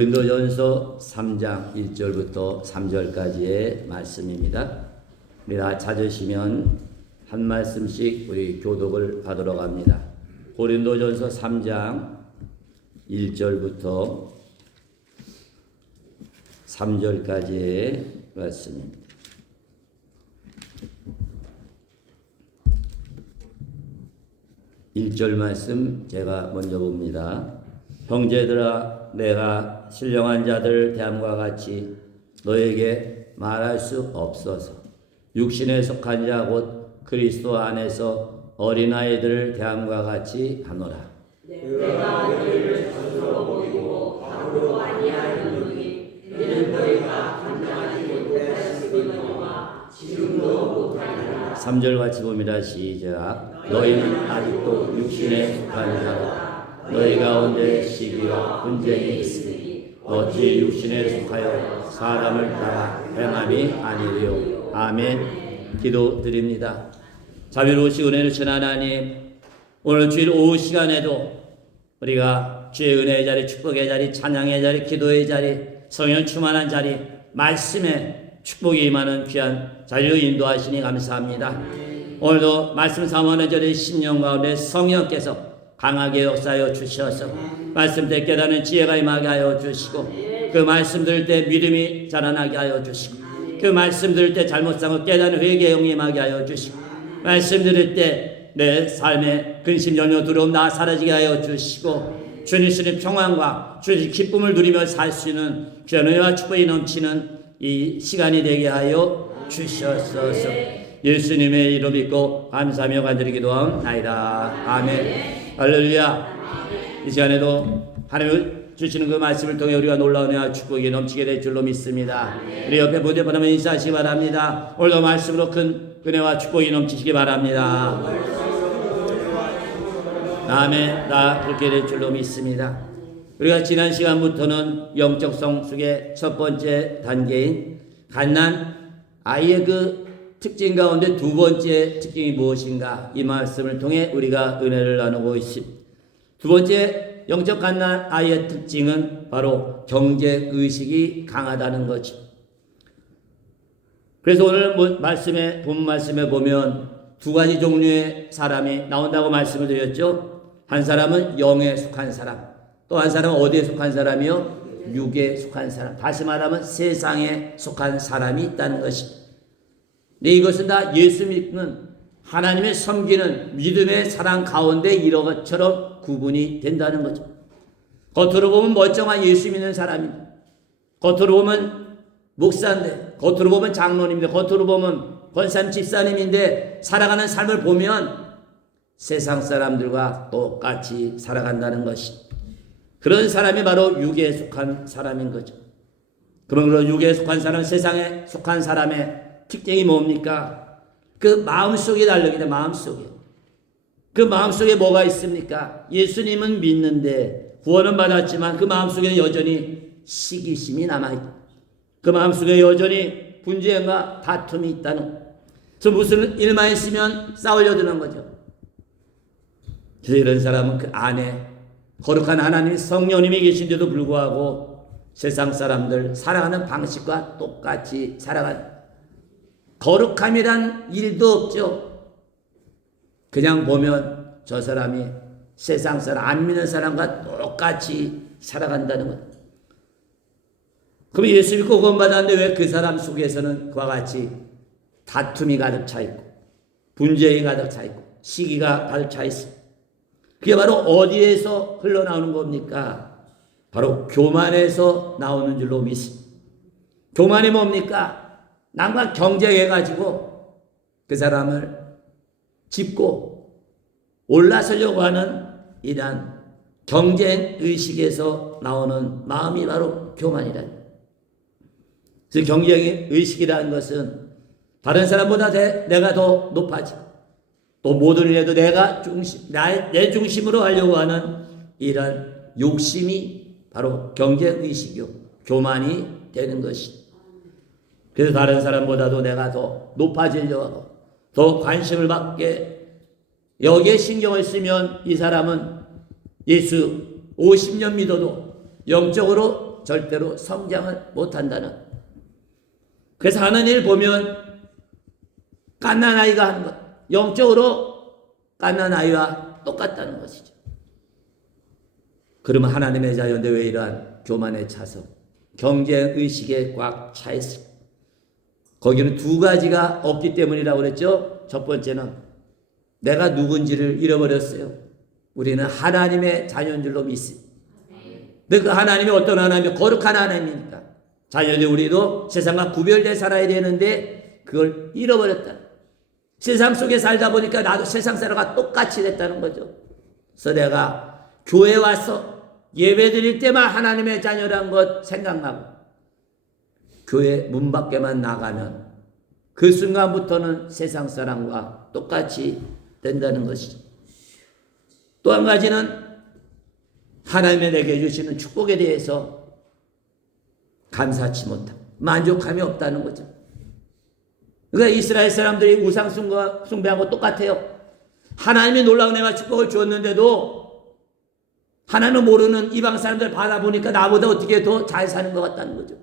고린도전서 3장 1절부터 3절까지의 말씀입니다. 우리 다 찾으시면 한 말씀씩 우리 교독을 하도록 합니다. 고린도전서 3장 1절부터 3절까지의 말씀입니다. 일 절 말씀 제가 먼저 봅니다. 형제들아, 내가 신령한 자들 대함과 같이 너에게 말할 수 없어서 육신에 속한 자 곧 그리스도 안에서 어린아이들을 대함과 같이 하노라. 내가 너희를 스스로 보이고 밖으로 아니하였느니 이는 너희가 감당하지 못하였으니와 지금도 못하리라. 3절 같이 봅니다. 시작. 너희는 아직도 육신에 속한 자라. 너희 가운데 시기와 분쟁이 있으니 어찌 육신에 속하여 사람을 따라 행함이 아니리요. 아멘. 기도드립니다. 자비로우시고 은혜로우신 하나님, 오늘 주일 오후 시간에도 우리가 주의 은혜의 자리, 축복의 자리, 찬양의 자리, 기도의 자리, 성령 충만한 자리, 말씀의 축복이 임하는 귀한 자리로 인도하시니 감사합니다. 오늘도 말씀 사모하는 저의 심령 가운데 성령께서 강하게 역사하여 주셔서 말씀대 깨닫는 지혜가 임하게 하여 주시고, 그 말씀 들을 때 믿음이 자라나게 하여 주시고, 그 말씀 들을 때 잘못상을 깨닫는 회개의 영이 임하게 하여 주시고, 말씀 들을 때 내 삶의 근심, 염려, 두려움 다 사라지게 하여 주시고, 주님 평안과 주님 기쁨을 누리며 살 수 있는 귀한 은혜와 축복이 넘치는 이 시간이 되게 하여 주시옵소서. 예수님의 이름 믿고 감사하며 간절히기도 하옵나이다. 아멘. 할렐루야. 이 시간에도 하나님을 주시는 그 말씀을 통해 우리가 놀라운 은혜와 축복이 넘치게 될 줄로 믿습니다. 우리 옆에 보좌 바라면 인사하시기 바랍니다. 오늘도 말씀으로 큰 은혜와 축복이 넘치시기 바랍니다. 아멘. 나 그렇게 될 줄로 믿습니다. 우리가 지난 시간부터는 영적 성숙의 첫 번째 단계인 갓난 아이의 그 특징 가운데 두 번째 특징이 무엇인가, 이 말씀을 통해 우리가 은혜를 나누고 있습니다. 두 번째 영적 갓난 아이의 특징은 바로 경제의식이 강하다는 거죠. 그래서 오늘 본 말씀에 보면 두 가지 종류의 사람이 나온다고 말씀을 드렸죠. 한 사람은 영에 속한 사람, 또 한 사람은 어디에 속한 사람이요? 육에 속한 사람. 다시 말하면 세상에 속한 사람이 있다는 것입니다. 네, 이것은 다 예수 믿는 하나님의 섬기는 믿음의 사랑 가운데 이런 것처럼 구분이 된다는 거죠. 겉으로 보면 멀쩡한 예수 믿는 사람입니다. 겉으로 보면 목사인데, 겉으로 보면 장로님인데, 겉으로 보면 권사님 집사님인데 살아가는 삶을 보면 세상 사람들과 똑같이 살아간다는 것이, 그런 사람이 바로 육에 속한 사람인 거죠. 그러므로 육에 속한 사람, 세상에 속한 사람의 특징이 뭡니까? 그 마음속에 달려있다. 마음속에. 그 마음속에 뭐가 있습니까? 예수님은 믿는데 구원은 받았지만 그 마음속에 여전히 시기심이 남아있다. 그 마음속에 여전히 분쟁과 다툼이 있다는. 그래서 무슨 일만 있으면 싸우려 드는 거죠. 그래서 이런 사람은 그 안에 거룩한 하나님 성령님이 계신데도 불구하고 세상 사람들 살아가는 방식과 똑같이 살아가는, 거룩함이란 일도 없죠. 그냥 보면 저 사람이 세상 사람, 안 믿는 사람과 똑같이 살아간다는 것. 그럼 예수 믿고 구원받았는데 왜 그 사람 속에서는 그와 같이 다툼이 가득 차 있고 분쟁이 가득 차 있고 시기가 가득 차 있습니다. 그게 바로 어디에서 흘러나오는 겁니까? 바로 교만에서 나오는 줄로 믿습니다. 교만이 뭡니까? 남과 경쟁해가지고 그 사람을 짚고 올라서려고 하는 이러한 경쟁의식에서 나오는 마음이 바로 교만이다. 그래서 경쟁의식이라는 것은 다른 사람보다 내가 더 높아지고 또 모든 일에도 내 중심으로 하려고 하는 이런 욕심이 바로 경쟁의식이요, 교만이 되는 것이. 그래서 다른 사람보다도 내가 더 높아지려고 하고 더 관심을 받게 여기에 신경을 쓰면 이 사람은 예수 50년 믿어도 영적으로 영적으로 절대로 성장을 못한다는. 그래서 하나님을 보면 갓난 아이가 하는 것, 영적으로 갓난 아이와 똑같다는 것이죠. 그러면 하나님의 자녀인데 왜 이러한 교만에 차서 경쟁의식에 꽉 차 있을까? 거기는 두 가지가 없기 때문이라고 그랬죠. 첫 번째는 내가 누군지를 잃어버렸어요. 우리는 하나님의 자녀인 줄로 믿습니다. 근데 그 하나님이 어떤 하나님이 거룩한 하나님입니까? 자녀들 우리도 세상과 구별돼 살아야 되는데 그걸 잃어버렸다. 세상 속에 살다 보니까 나도 세상 사람과 똑같이 됐다는 거죠. 그래서 내가 교회 와서 예배 드릴 때만 하나님의 자녀란 것 생각나고 교회 문 밖에만 나가면 그 순간부터는 세상 사람과 똑같이 된다는 것이죠. 또 한 가지는 하나님의 내게 주시는 축복에 대해서 감사치 못하고 만족함이 없다는 거죠. 그러니까 이스라엘 사람들이 우상 숭배하고 똑같아요. 하나님이 놀라운 내가 축복을 주었는데도 하나님을 모르는 이방 사람들 바라보니까 나보다 어떻게 더 잘 사는 것 같다는 거죠.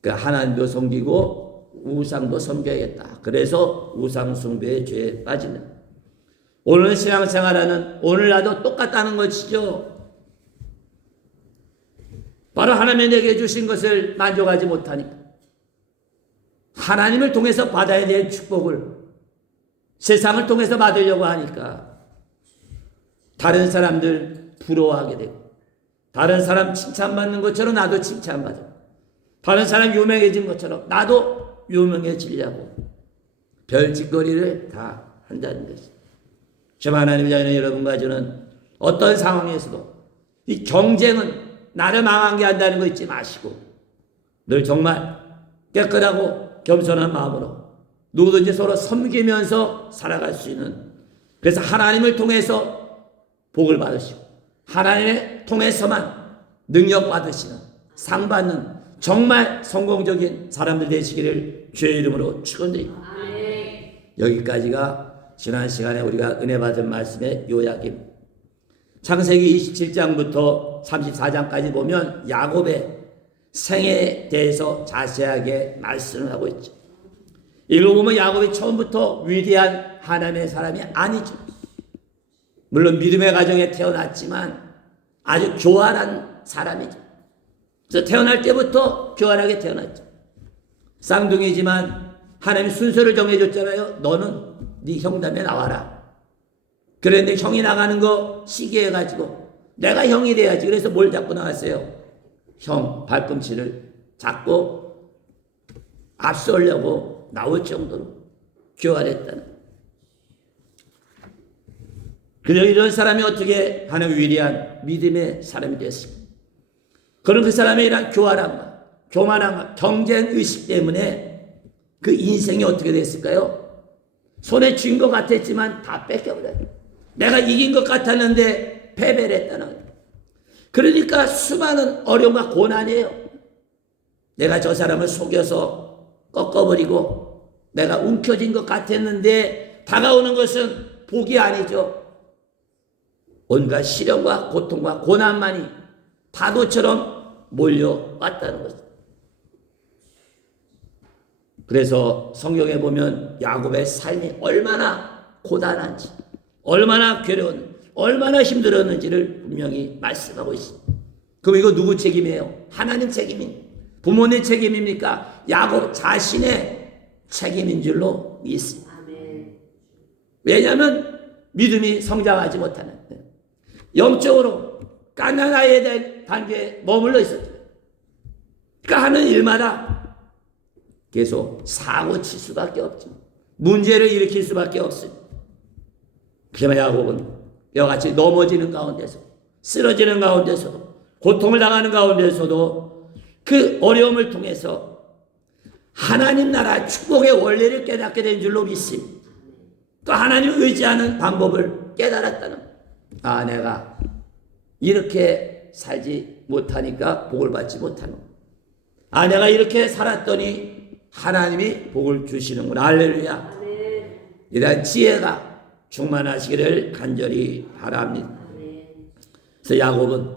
그러니까 하나님도 섬기고 우상도 섬겨야겠다. 그래서 우상 숭배의 죄에 빠지는. 오늘 신앙생활하는 오늘 나도 똑같다는 것이죠. 바로 하나님이 내게 주신 것을 만족하지 못하니까 하나님을 통해서 받아야 될 축복을 세상을 통해서 받으려고 하니까 다른 사람들 부러워하게 되고 다른 사람 칭찬받는 것처럼 나도 칭찬받고 다른 사람 유명해진 것처럼 나도 유명해지려고 별짓거리를 다 한다는 것이죠. 참 하나님의 자녀는 여러분과 저는 어떤 상황에서도 이 경쟁은 나를 망하게 한다는 거 잊지 마시고 늘 정말 깨끗하고 겸손한 마음으로 누구든지 서로 섬기면서 살아갈 수 있는, 그래서 하나님을 통해서 복을 받으시고 하나님을 통해서만 능력 받으시는 상 받는 정말 성공적인 사람들 되시기를 주의 이름으로 축원드립니다. 여기까지가 지난 시간에 우리가 은혜 받은 말씀의 요약입니다. 창세기 27장부터 34장까지 보면 야곱의 생애에 대해서 자세하게 말씀을 하고 있죠. 읽어보면 야곱이 처음부터 위대한 하나님의 사람이 아니죠. 물론 믿음의 가정에 태어났지만 아주 교활한 사람이죠. 그래서 태어날 때부터 교활하게 태어났죠. 쌍둥이지만 하나님이 순서를 정해줬잖아요. 너는 네 형담에 나와라. 그런데 형이 나가는 거 시기해가지고 내가 형이 돼야지. 그래서 뭘 잡고 나왔어요? 형 발꿈치를 잡고 앞서려고 나올 정도로 교활했다는. 그래서 이런 사람이 어떻게 하나님 위대한 믿음의 사람이 됐습니까? 그런 그 사람의 이런 교활함과 교만함과 경쟁의식 때문에 그 인생이 어떻게 됐을까요? 손에 쥔 것 같았지만 다 뺏겨버려요. 내가 이긴 것 같았는데 패배를 했다는 거예요. 그러니까 수많은 어려움과 고난이에요. 내가 저 사람을 속여서 꺾어버리고 내가 움켜진 것 같았는데 다가오는 것은 복이 아니죠. 온갖 시련과 고통과 고난만이 파도처럼 몰려왔다는 것입니다. 그래서 성경에 보면 야곱의 삶이 얼마나 고단한지, 얼마나 괴로운, 얼마나 힘들었는지를 분명히 말씀하고 있습니다. 그럼 이거 누구 책임이에요? 하나님 책임입니다. 부모님 책임입니까? 야곱 자신의 책임인 줄로 믿습니다. 왜냐하면 믿음이 성장하지 못하는, 영적으로 가난하게 된 단계에 머물러 있었죠. 그러니까 하는 일마다 계속 사고 칠 수밖에 없죠. 문제를 일으킬 수밖에 없습니다. 그러면 야곱은 이와 같이 넘어지는 가운데서, 쓰러지는 가운데서도, 고통을 당하는 가운데서도 그 어려움을 통해서 하나님 나라 축복의 원리를 깨닫게 된 줄로 믿습니다. 또 하나님을 의지하는 방법을 깨달았다는, 내가 이렇게 살지 못하니까 복을 받지 못하는, 내가 이렇게 살았더니 하나님이 복을 주시는구나. 할렐루야. 이러한 지혜가 충만하시기를 간절히 바랍니다. 그래서 야곱은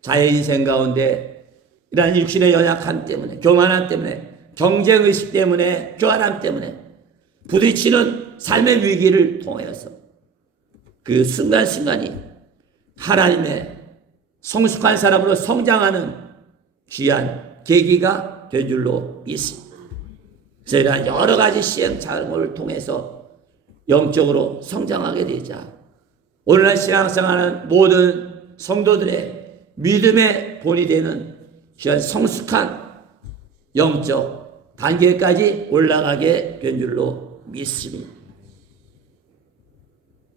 자의 인생 가운데 이러한 육신의 연약함 때문에, 교만함 때문에, 경쟁의식 때문에, 교활함 때문에 부딪히는 삶의 위기를 통해서 그 순간순간이 하나님의 성숙한 사람으로 성장하는 귀한 계기가 된 줄로 믿습니다. 그래서 이러한 여러 가지 시행착오를 통해서 영적으로 성장하게 되자 오늘날 신앙생활하는 모든 성도들의 믿음의 본이 되는 귀한 성숙한 영적 단계까지 올라가게 된 줄로 믿습니다.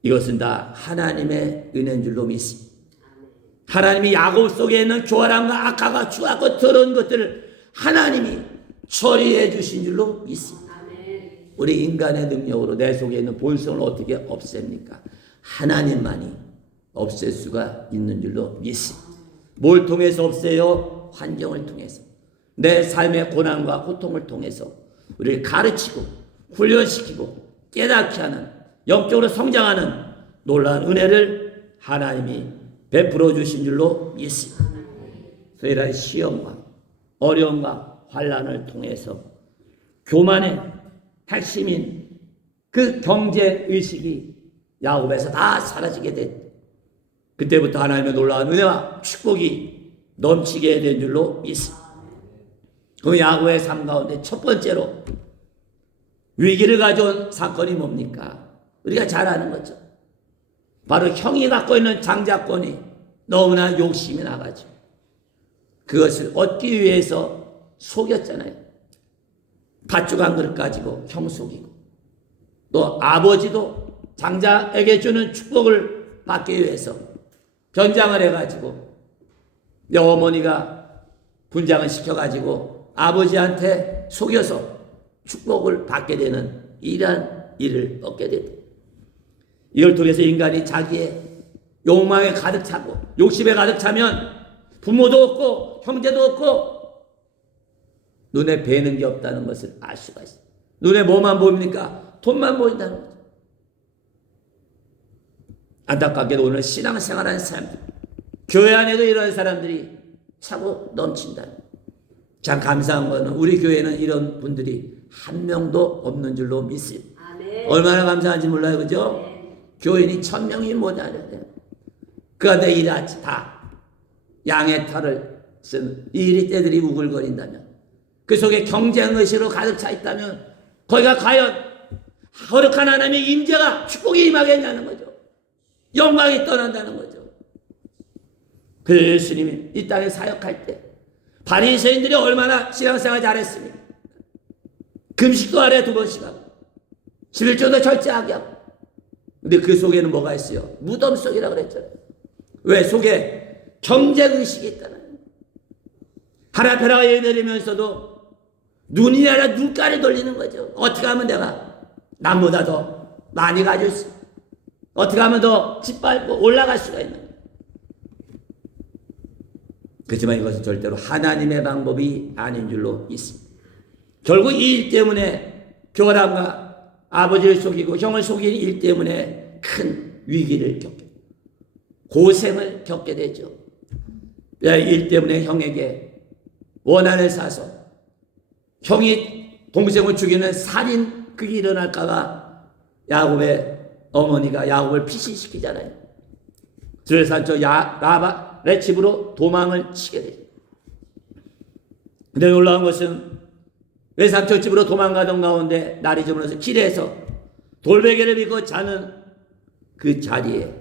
이것은 다 하나님의 은혜인 줄로 믿습니다. 하나님이 야곱 속에 있는 교활함과 악화가 추하고 더러운 것들을 하나님이 처리해 주신 줄로 믿습니다. 우리 인간의 능력으로 내 속에 있는 본성을 어떻게 없앱니까? 하나님만이 없앨 수가 있는 줄로 믿습니다. 뭘 통해서 없애요? 환경을 통해서. 내 삶의 고난과 고통을 통해서 우리를 가르치고 훈련시키고 깨닫게 하는 영적으로 성장하는 놀라운 은혜를 하나님이 베풀어 주신 줄로 믿습니다. 이러한 시험과 어려움과 환난을 통해서 교만의 핵심인 그 경제의식이 야곱에서 다 사라지게 됐다. 그때부터 하나님의 놀라운 은혜와 축복이 넘치게 된 줄로 믿습니다. 그 야곱의 삶 가운데 첫 번째로 위기를 가져온 사건이 뭡니까? 우리가 잘 아는 거죠. 바로 형이 갖고 있는 장자권이 너무나 욕심이 나가지고 그것을 얻기 위해서 속였잖아요. 팥죽 한 그릇 가지고 형 속이고 또 아버지도 장자에게 주는 축복을 받기 위해서 변장을 해가지고 어머니가 분장을 시켜가지고 아버지한테 속여서 축복을 받게 되는 이러한 일을 얻게 됐다. 이걸 통해서 인간이 자기의 욕망에 가득 차고 욕심에 가득 차면 부모도 없고 형제도 없고 눈에 뵈는 게 없다는 것을 알 수가 있어요. 눈에 뭐만 보입니까? 돈만 보인다는 거죠. 안타깝게도 오늘 신앙생활하는 사람들, 교회 안에도 이런 사람들이 차고 넘친다. 참 감사한 것은 우리 교회는 이런 분들이 한 명도 없는 줄로 믿습니다. 얼마나 감사한지 몰라요, 그죠? 교인이 1000명이 모자라요. 그 안에 일하지 다 양의 털을 쓴 이리 떼들이 우글거린다면 그 속에 경쟁의식으로 가득 차 있다면 거기가 과연 거룩한 하나님의 임재가 축복이 임하겠냐는 거죠. 영광이 떠난다는 거죠. 그래서 예수님이 이 땅에 사역할 때 바리새인들이 얼마나 신앙생활 잘했습니까? 금식도 하루에 2번씩 하고 11조도 절제하게 하고 근데 그 속에는 뭐가 있어요? 무덤 속이라고 그랬잖아요. 왜? 속에 경쟁의식이 있다는 하나페라가 예배드리면서도 눈이 아니라 눈깔이 돌리는 거죠. 어떻게 하면 내가 남보다 더 많이 가질 수 어떻게 하면 더 짓밟고 올라갈 수가 있는 거예요. 그렇지만 이것은 절대로 하나님의 방법이 아닌 줄로 있습니다. 결국 이 일 때문에 교활함과 아버지를 속이고 형을 속인 일 때문에 큰 위기를 겪게 고생을 겪게 되죠. 이 일 때문에 형에게 원한을 사서 형이 동생을 죽이는 살인 그게 일어날까봐 야곱의 어머니가 야곱을 피신시키잖아요. 그래서 저 라반의 집으로 도망을 치게 되죠. 근데 놀라운 것은 외삼촌 집으로 도망가던 가운데 날이 저물어서 길에서 돌베개를 입고 자는 그 자리에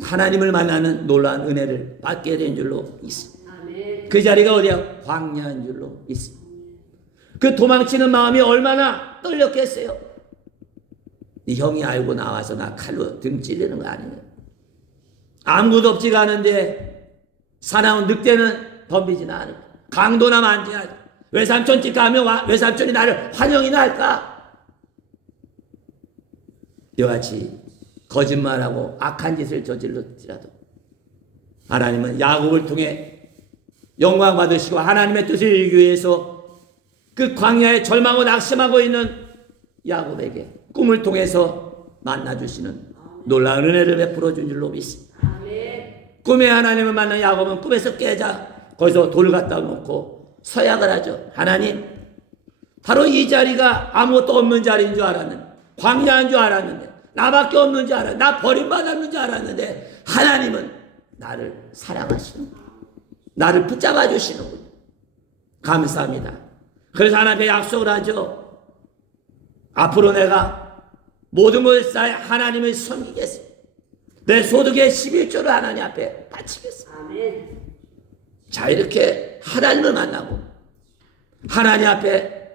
하나님을 만나는 놀라운 은혜를 받게 된 줄로 있습니다. 그 자리가 어디야? 광야인 줄로 있습니다. 그 도망치는 마음이 얼마나 떨렸겠어요. 이 형이 알고 나와서 나 칼로 등 찌르는 거 아니에요. 아무것도 없지가 않은데 사나운 늑대는 덤비지는 않고 강도나 만지나 외삼촌 집 가면 외삼촌이 나를 환영이나 할까? 이와 같이 거짓말하고 악한 짓을 저질렀지라도 하나님은 야곱을 통해 영광 받으시고 하나님의 뜻을 이루기 위해서 그 광야에 절망하고 낙심하고 있는 야곱에게 꿈을 통해서 만나주시는 놀라운 은혜를 베풀어 준 줄로 믿습니다. 꿈에 하나님을 만난 야곱은 꿈에서 깨자 거기서 돌을 갖다 놓고 서약을 하죠. 하나님, 바로 이 자리가 아무것도 없는 자리인 줄 알았는데, 광야인 줄 알았는데, 나밖에 없는 줄 알았는데, 나 버림받았는 줄 알았는데, 하나님은 나를 사랑하시는구나. 나를 붙잡아 주시는군요. 감사합니다. 그래서 하나님 앞에 약속을 하죠. 앞으로 내가 모든 것을 다해 하나님을 섬기겠습니다. 내 소득의 11조를 하나님 앞에 바치겠습니다. 아멘. 자, 이렇게 하나님을 만나고 하나님 앞에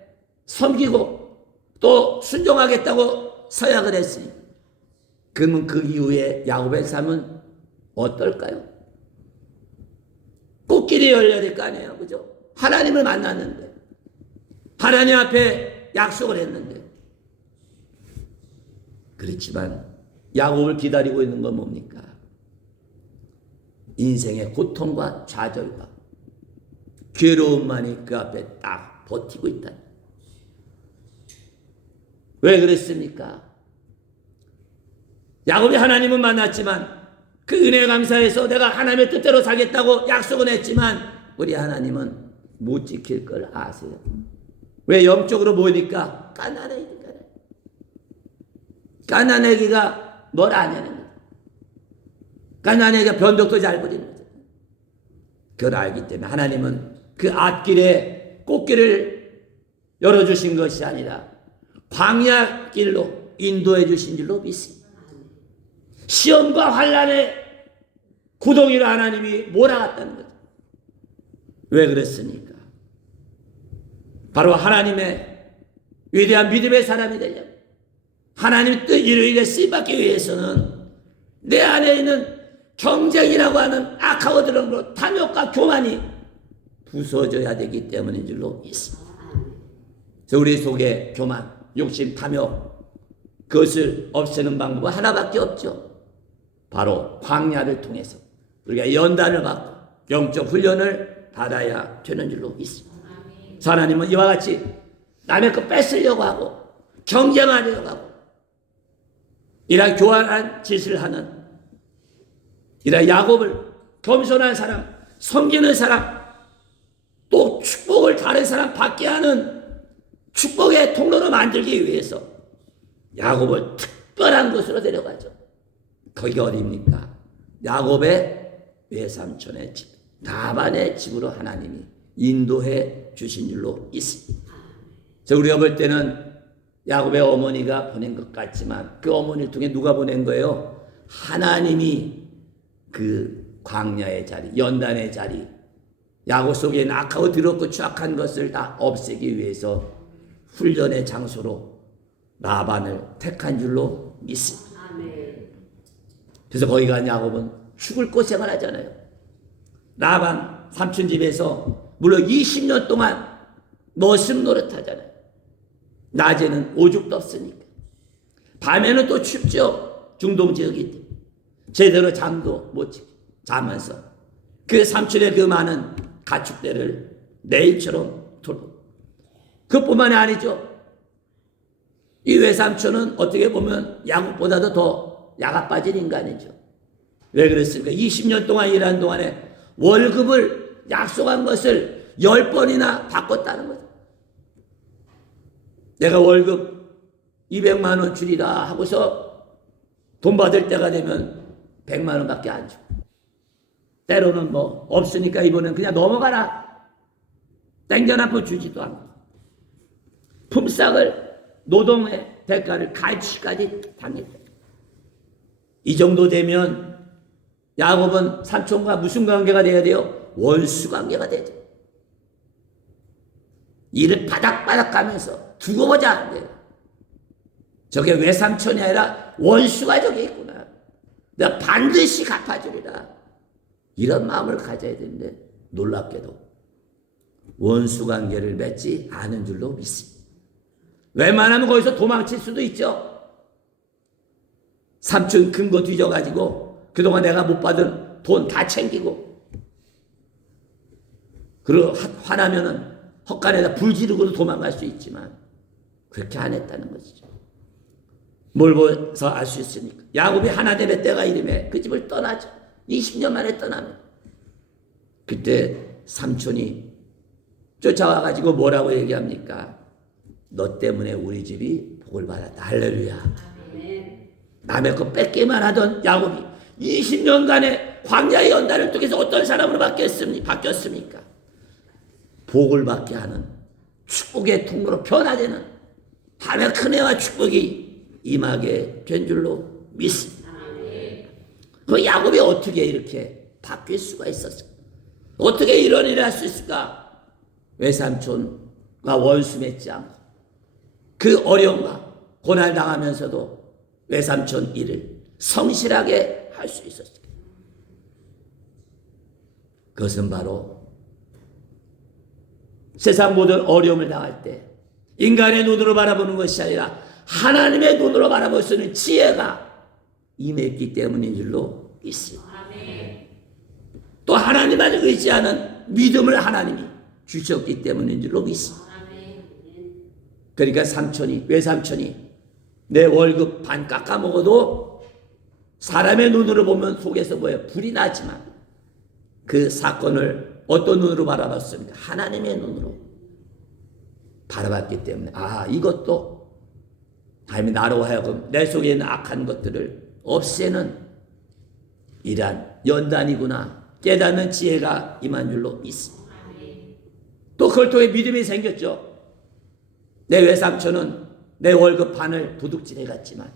섬기고 또 순종하겠다고 서약을 했으니, 그러면 그 이후에 야곱의 삶은 어떨까요? 꽃길이 열려야 될 거 아니에요, 그죠? 하나님을 만났는데, 하나님 앞에 약속을 했는데, 그렇지만 야곱을 기다리고 있는 건 뭡니까? 인생의 고통과 좌절과 괴로움만이 그 앞에 딱 버티고 있다. 왜 그랬습니까? 야곱이 하나님은 만났지만 그 은혜 감사해서 내가 하나님의 뜻대로 살겠다고 약속은 했지만 우리 하나님은 못 지킬 걸 아세요. 왜? 영적으로 보니까 가난해지니까. 가난해기가 뭘 아냐는 거죠. 가난해기가 변덕도 잘 부리는 거죠. 그걸 알기 때문에 하나님은 그 앞길에 꽃길을 열어주신 것이 아니라 광야 길로 인도해 주신 줄로 믿습니다. 시험과 환난의 구덩이로 하나님이 몰아갔다는 거죠. 왜 그랬습니까? 바로 하나님의 위대한 믿음의 사람이 되려면, 하나님 뜻 이루기에 쓰임받기 위해서는 내 안에 있는 경쟁이라고 하는 악하고 들은 것, 탐욕과 교만이 부서져야 되기 때문인 줄로 믿습니다. 그래서 우리 속에 교만, 욕심, 탐욕, 그것을 없애는 방법은 하나밖에 없죠. 바로 광야를 통해서 우리가 연단을 받고 영적 훈련을 받아야 되는 줄로 믿습니다. 하나님은 이와 같이 남의 것 뺏으려고 하고 경쟁하려고 하고 이런 교활한 짓을 하는 이런 야곱을, 겸손한 사람, 섬기는 사람, 또 축복을 다른 사람 받게 하는 축복의 통로로 만들기 위해서 야곱을 특별한 곳으로 데려가죠. 거기가 어디입니까? 야곱의 외삼촌의 집, 라반의 집으로 하나님이 인도해 주신 줄로 있습니다. 그래서 우리가 볼 때는 야곱의 어머니가 보낸 것 같지만 그 어머니를 통해 누가 보낸 거예요? 하나님이 그 광야의 자리, 연단의 자리, 야곱 속에 악하고 더럽고 추악한 것을 다 없애기 위해서 훈련의 장소로 라반을 택한 줄로 믿습니다. 그래서 거기 간 야곱은 죽을 고생을 하잖아요. 라반 삼촌 집에서 무려 20년 동안 머슴 노릇하잖아요. 낮에는 오죽도 없으니까. 밤에는 또 춥죠. 중동 지역이기 때문에. 제대로 잠도 못 자면서 그 삼촌의 그 많은 가축대를 내일처럼 돌고. 그뿐만이 아니죠. 이 외삼촌은 어떻게 보면 야곱보다도 더 야가 빠진 인간이죠. 왜 그랬습니까? 20년 동안 일한 동안에 월급을 약속한 것을 10번이나 바꿨다는 거죠. 내가 월급 200만 원 줄이라 하고서 돈 받을 때가 되면 100만 원밖에 안 줘. 때로는 뭐 없으니까 이번엔 그냥 넘어가라. 땡겨놔도 주지도 않고. 품삯을, 노동의 대가를 갈취까지 당했다. 이 정도 되면 야곱은 삼촌과 무슨 관계가 돼야 돼요? 원수 관계가 되죠. 일을 바닥바닥 가면서 두고 보자. 저게 외삼촌이 아니라 원수가 저기 있구나. 내가 반드시 갚아주리라. 이런 마음을 가져야 되는데 놀랍게도 원수 관계를 맺지 않은 줄로 믿습니다. 웬만하면 거기서 도망칠 수도 있죠. 삼촌 큰 거 뒤져가지고 그동안 내가 못 받은 돈 다 챙기고, 그리고 화나면은 헛간에다 불 지르고도 도망갈 수 있지만 그렇게 안 했다는 것이죠. 뭘 보서 알 수 있습니까? 야곱이 하나님의 때가 이름에 그 집을 떠나죠. 20년 만에 떠납니다. 그때 삼촌이 쫓아와가지고 뭐라고 얘기합니까? 너 때문에 우리 집이 복을 받았다. 할렐루야. 남의 거 뺏기만 하던 야곱이 20년간의 광야의 연단을 통해서 어떤 사람으로 바뀌었습니까? 복을 받게 하는 축복의 통로로 변화되는 하나님의 큰 은혜와 축복이 임하게 된 줄로 믿습니다. 그 야곱이 어떻게 이렇게 바뀔 수가 있었을까? 어떻게 이런 일을 할 수 있을까? 외삼촌과 원수 맺지 않고 그 어려움과 고난을 당하면서도 외삼촌 일을 성실하게 할 수 있었을까? 그것은 바로 세상 모든 어려움을 당할 때 인간의 눈으로 바라보는 것이 아니라 하나님의 눈으로 바라볼 수 있는 지혜가 임했기 때문인 줄로 믿습니다. 또 하나님만 의지하는 믿음을 하나님이 주셨기 때문인 줄로 믿습니다. 그러니까 외삼촌이 내 월급 반 깎아 먹어도 사람의 눈으로 보면 속에서 불이 나지만 그 사건을 어떤 눈으로 바라봤습니까? 하나님의 눈으로 바라봤기 때문에 이것도 하나님이 나로 하여금 내 속에 있는 악한 것들을 없애는 이러한 연단이구나 깨닫는 지혜가 임한 줄로 믿습니다. 또 그걸 통해 믿음이 생겼죠. 내 외삼촌은 내 월급 반을 도둑질해 갔지만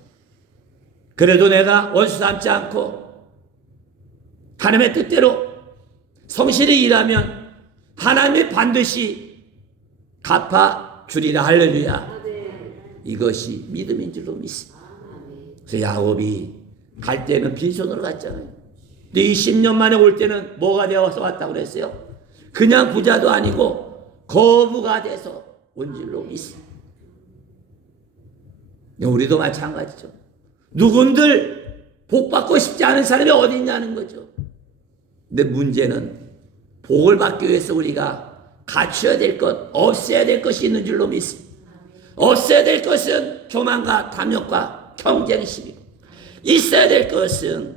그래도 내가 원수 삼지 않고 하나님의 뜻대로 성실히 일하면 하나님이 반드시 갚아주리라. 할렐루야. 이것이 믿음인 줄로 믿습니다. 그래서 야곱이 갈 때는 빈손으로 갔잖아요. 근데 20년 만에 올 때는 뭐가 되어서 왔다고 그랬어요? 그냥 부자도 아니고 거부가 돼서 온 줄로 믿습니다. 우리도 마찬가지죠. 누군들 복 받고 싶지 않은 사람이 어디 있냐는 거죠. 근데 문제는 복을 받기 위해서 우리가 갖춰야 될 것, 없애야 될 것이 있는 줄로 믿습니다. 없애야 될 것은 교만과 탐욕과 경쟁심이고 있어야 될 것은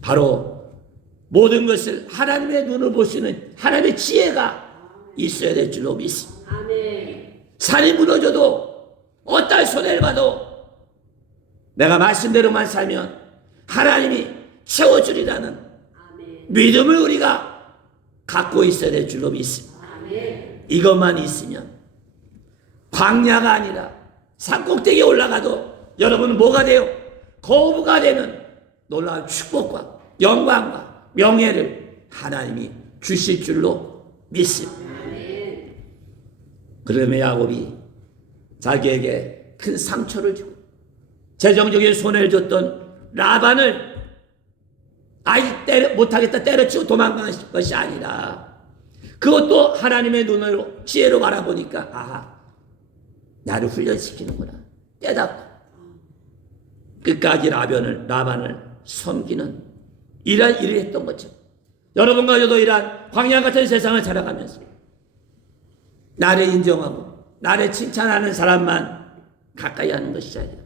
바로 모든 것을 하나님의 눈을 보시는 하나님의 지혜가 있어야 될 줄로 믿습니다. 산이 무너져도 어떤 손해를 봐도 내가 말씀대로만 살면 하나님이 채워주리라는 믿음을 우리가 갖고 있어야 될 줄로 믿습니다. 이것만 있으면 광야가 아니라 산꼭대기에 올라가도 여러분은 뭐가 돼요? 거부가 되는 놀라운 축복과 영광과 명예를 하나님이 주실 줄로 믿습니다. 그러면 야곱이 자기에게 큰 상처를 주고 재정적인 손해를 줬던 라반을 못하겠다 때려치고 도망간 것이 아니라 그것도 하나님의 눈으로 지혜로 바라보니까 나를 훈련시키는구나 깨닫고 끝까지 라반을 섬기는 이러한 일을 했던 거죠. 여러분과 저도 이러한 광야 같은 세상을 살아가면서 나를 인정하고 나를 칭찬하는 사람만 가까이 하는 것이 아니라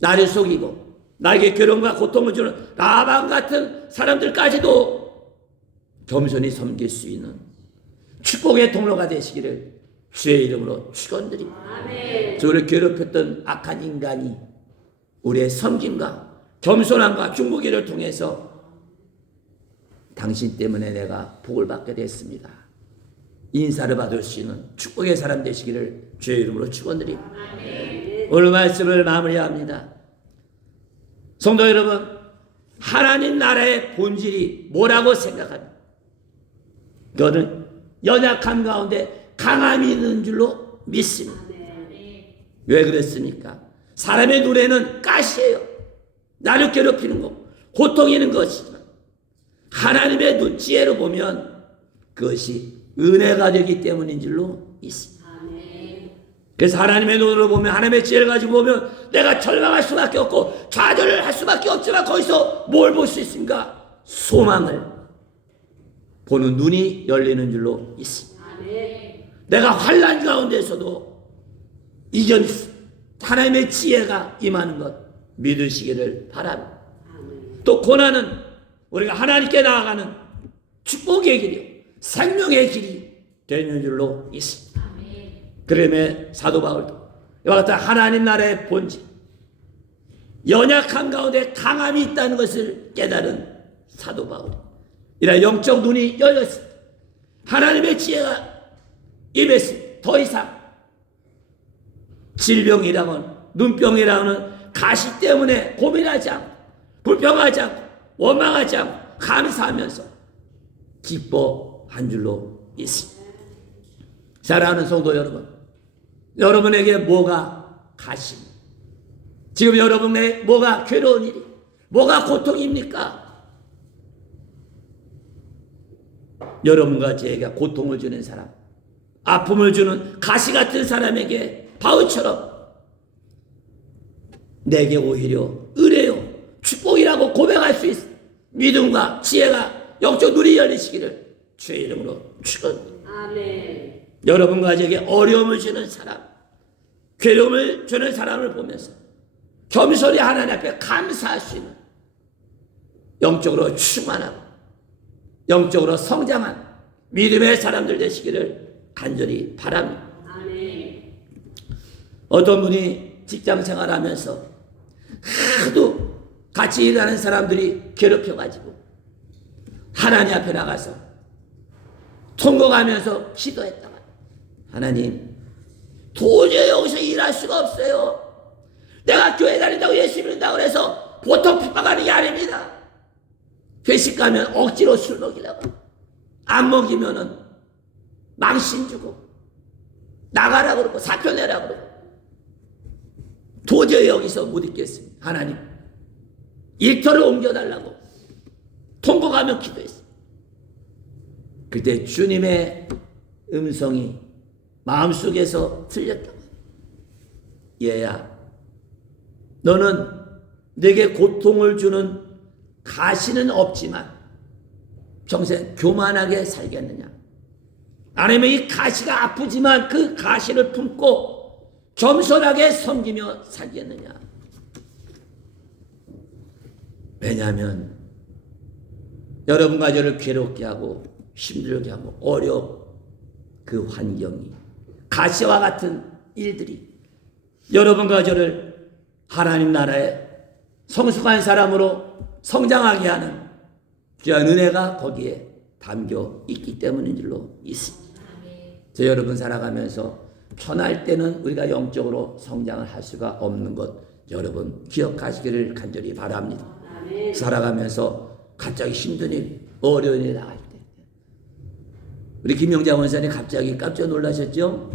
나를 속이고 나에게 괴로움과 고통을 주는 라반 같은 사람들까지도 겸손히 섬길 수 있는 축복의 통로가 되시기를 주의 이름으로 축원드립니다. 저를 괴롭혔던 악한 인간이 우리의 섬김과 겸손함과 중보기를 통해서 당신 때문에 내가 복을 받게 됐습니다. 인사를 받을 수 있는 축복의 사람 되시기를 주의 이름으로 축원드립니다. 오늘 말씀을 마무리합니다. 성도 여러분, 하나님 나라의 본질이 뭐라고 생각합니까? 그거는 연약함 가운데 강함이 있는 줄로 믿습니다. 왜 그랬습니까? 사람의 눈에는 가시예요. 나를 괴롭히는 거, 고통이 있는 것이지만 하나님의 눈 지혜로 보면 그것이 은혜가 되기 때문인 줄로 믿습니다. 그래서 하나님의 눈으로 보면 하나님의 지혜를 가지고 보면 내가 절망할 수밖에 없고 좌절을 할 수밖에 없지만 거기서 뭘 볼 수 있습니까? 소망을 보는 눈이 열리는 줄로 믿습니다. 내가 환난 가운데서도 이전 하나님의 지혜가 임하는 것 믿으시기를 바랍니다. 또 고난은 우리가 하나님께 나아가는 축복의 길이요 생명의 길이 되는 줄로 있습니다. 그러면 사도 바울도 이와 같은 하나님 나라의 본질, 연약한 가운데 강함이 있다는 것을 깨달은 사도 바울, 이라 영적 눈이 열렸습니다. 하나님의 지혜가 임했습니다. 더 이상 질병이라면 눈병이라는 가시 때문에 고민하지 않고 불평하지 않고 원망하지 않고 감사하면서 기뻐한 줄로 있습니다. 사랑하는 성도 여러분, 여러분에게 뭐가 가십니까? 지금 여러분의 뭐가 괴로운 일이, 뭐가 고통입니까? 여러분과 제가 고통을 주는 사람, 아픔을 주는 가시 같은 사람에게 바울처럼 내게 오히려 은혜요 축복이라고 고백할 수 있어 믿음과 지혜가 영적 눈이 열리시기를 주의 이름으로 축원합니다. 아멘. 여러분과 제게 어려움을 주는 사람, 괴로움을 주는 사람을 보면서 겸손히 하나님 앞에 감사할 수 있는 영적으로 충만하고 영적으로 성장한 믿음의 사람들 되시기를 간절히 바랍니다. 아멘. 어떤 분이 직장 생활하면서 하도 같이 일하는 사람들이 괴롭혀가지고 하나님 앞에 나가서 통곡하면서 기도했다가, 하나님 도저히 여기서 일할 수가 없어요. 내가 교회 다닌다고 예수 믿는다고 해서 보통 핍박하는 게 아닙니다. 회식 가면 억지로 술 먹이려고, 안 먹이면은 망신 주고 나가라 그러고 사표 내라 그러고, 도저히 여기서 못 있겠습니다. 하나님 일터를 옮겨달라고 통곡하며 기도했습니다. 그때 주님의 음성이 마음속에서 들렸다. 얘야, 너는 내게 고통을 주는 가시는 없지만 평생 교만하게 살겠느냐? 아니면 이 가시가 아프지만 그 가시를 품고 겸손하게 섬기며 살겠느냐? 왜냐하면 여러분과 저를 괴롭게 하고 힘들게 하고 어려운 그 환경이, 가시와 같은 일들이 여러분과 저를 하나님 나라의 성숙한 사람으로 성장하게 하는 귀한 은혜가 거기에 담겨 있기 때문인 줄로 있습니다. 저 여러분 살아가면서 편할 때는 우리가 영적으로 성장을 할 수가 없는 것 여러분 기억하시기를 간절히 바랍니다. 살아가면서 갑자기 힘든 일, 어려운 일 나갈 때, 우리 김영자 원사님 갑자기 깜짝 놀라셨죠?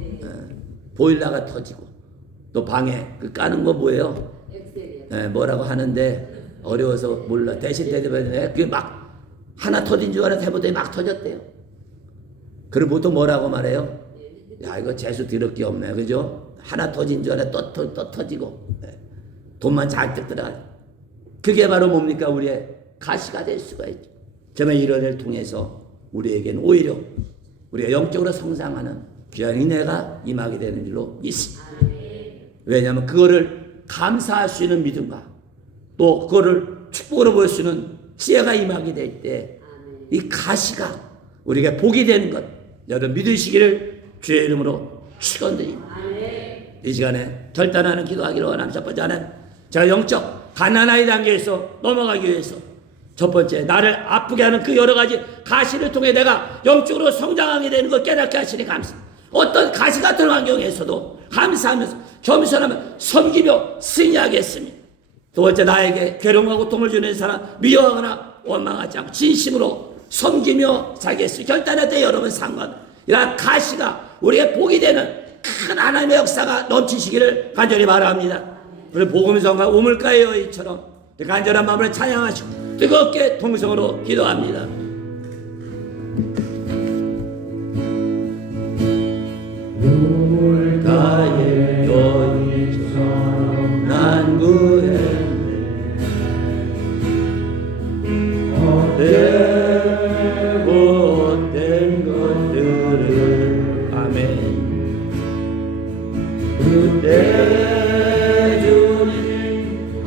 보일러가 터지고, 또 방에 그 까는 거 뭐예요? 뭐라고 하는데 어려워서 몰라. 대신 대답했는데 그게 막 하나 터진 줄 알았는데 해보더니 막 터졌대요. 그럼 보통 뭐라고 말해요? 야, 이거 재수 더럽게 없네, 그죠? 하나 터진 줄 알았는데 또 터지고, 돈만 잔뜩 들어가요. 그게 바로 뭡니까? 우리의 가시가 될 수가 있죠. 정말 이런 일을 통해서 우리에게는 오히려 우리가 영적으로 성장하는 귀한 은혜가 임하게 되는 줄로 있습니다. 왜냐하면 그거를 감사할 수 있는 믿음과 또 그거를 축복으로 볼 수 있는 지혜가 임하게 될 때 이 가시가 우리에게 복이 되는 것 여러분 믿으시기를 주의 이름으로 축원드립니다. 이 시간에 결단하는 기도하기를 원합니다. 첫 번째는 제가 영적 가난의 단계에서 넘어가기 위해서 첫 번째, 나를 아프게 하는 그 여러 가지 가시를 통해 내가 영적으로 성장하게 되는 것 깨닫게 하시니 감사합니다. 어떤 가시 같은 환경에서도 감사하면서 겸손하며 섬기며 승리하겠습니다. 두 번째, 나에게 괴로움과 고통을 주는 사람 미워하거나 원망하지 않고 진심으로 섬기며 살겠습니다. 결단할 때 여러분 상관 이런 가시가 우리의 복이 되는 큰 하나님의 역사가 넘치시기를 간절히 바랍니다. 우리 복음성과 우물가의 여인처럼 간절한 마음을 찬양하시고 뜨겁게 통성으로 기도합니다. 우물가의 여인처럼 난 구했네. 헛된 것들을 아멘. 그때 주님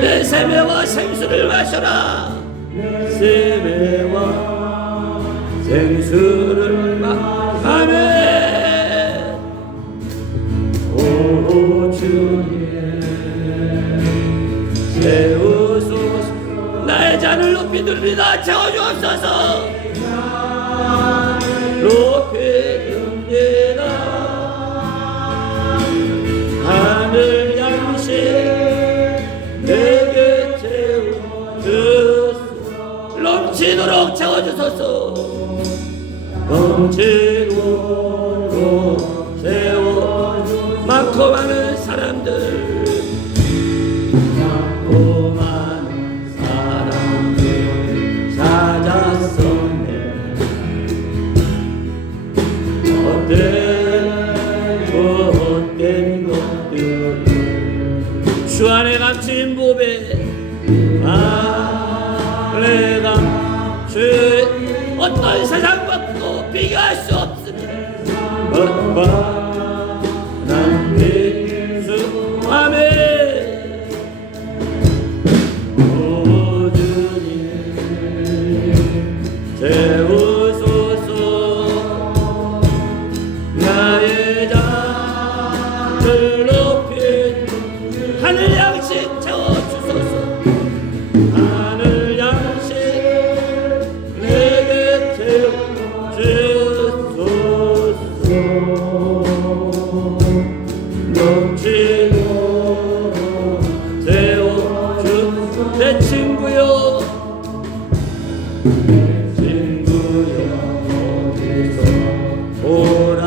내 세매와 생수를 마셔라. 세매와 예수를 막 아멘. 오 주님 세우소서. 나의 잔을 높이 들리다 채워주옵소서. 높이 듭니다. 하늘 양식 내게 채워주소서. 넘치도록 채워주소서. 넘치도록 채워주소서. 많고 많은 사람들, 많고 많은 사람들 찾았었네. 헛된 것들 주 안에 감춘 보배 내가 주의 어떤 세상과도 비교할 수 없으니 난 예수 아멘. 오 주님 채우소서. 나의 잔을 높이 하늘 양식 채워주소서. 하늘 양식 내게 채워주소서. 넘치도록 채워주소서. 내 친구여 어디서 오라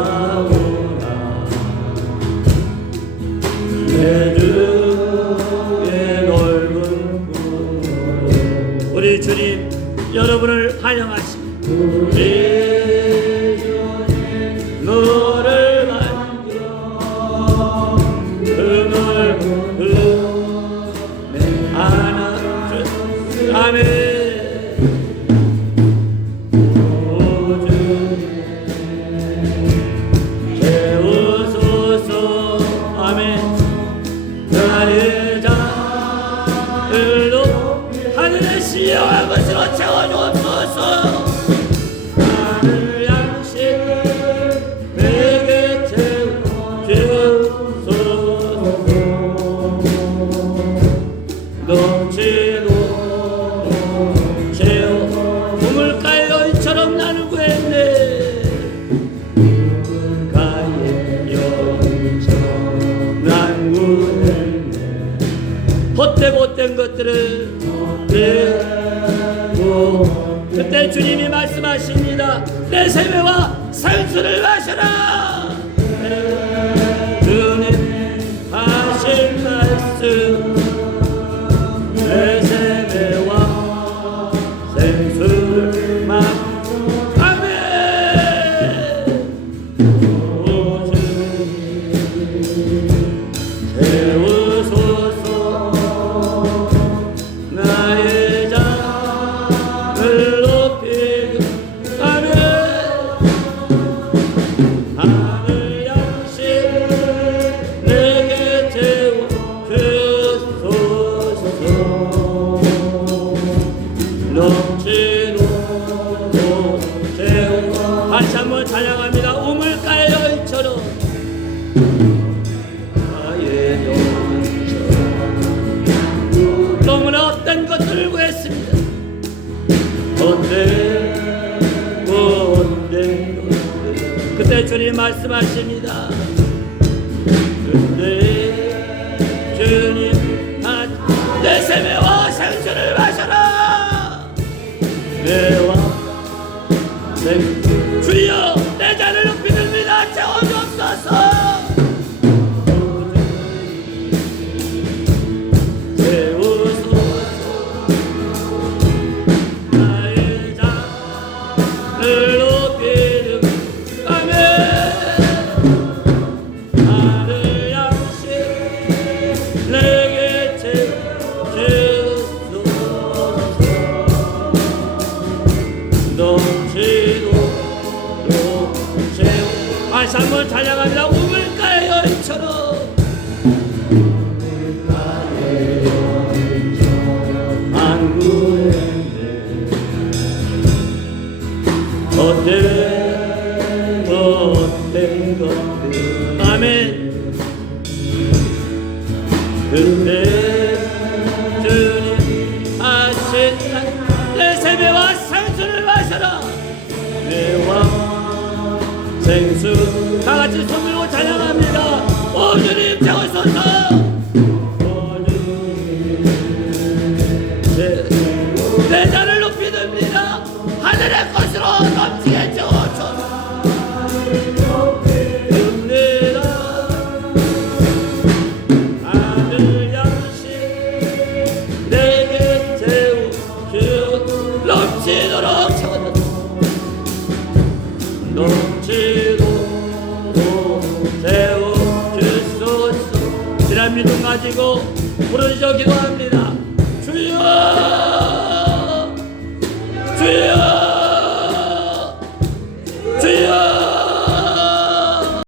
내 주의 넓은 꿈. 우리 주님 여러분을 환영하십니다. 우리 주님 너를 만져 그 넓은 꿈에 안아주 아멘. 나의 잔을 높이 하늘의 시여한 것으로 채워주옵소서. 하늘 양식 내게 채워주소서. 넘치도록 채워 우물가의 여인처럼 나는 구했네. 우물가의 여인처럼 난 구했네. 헛된 것들을 내고 그때 주님이 말씀하십니다. 내 세매와 산수를 마셔라. 주님 하신 말씀 내 세매와 산수를 마셔라. 다시 한번 찬양합니다. 우물가의 여인처럼 나의 여인처럼 너무나 헛된 것들을 구했습니다. 헛된 것들 그때 주님 말씀하십니다. 그때 주님 내 세매와 생수를 마셔라. 내와 주여 내 잔을 높이 듭니다. 채워주옵소서. 채우소서. 나의 잔을 높이 듭니다. 아멘. 하늘 양식 내게 채워주소서. 다시 한번 찬양합니다. 우물가의 여인처럼 안 구했네. 어때 다 같이 손 들고 찬양합니다. 오 주님 채우소서. 내 자를 높이 듭니다. 하늘의 것으로 넘치게 채워줘서 듭니다. 하늘 양식 내게 채우주 넘치도록 채워줘서 넘치도록 채워주소서. 지난 믿음 가지고 부르짖어 기도합니다. 주여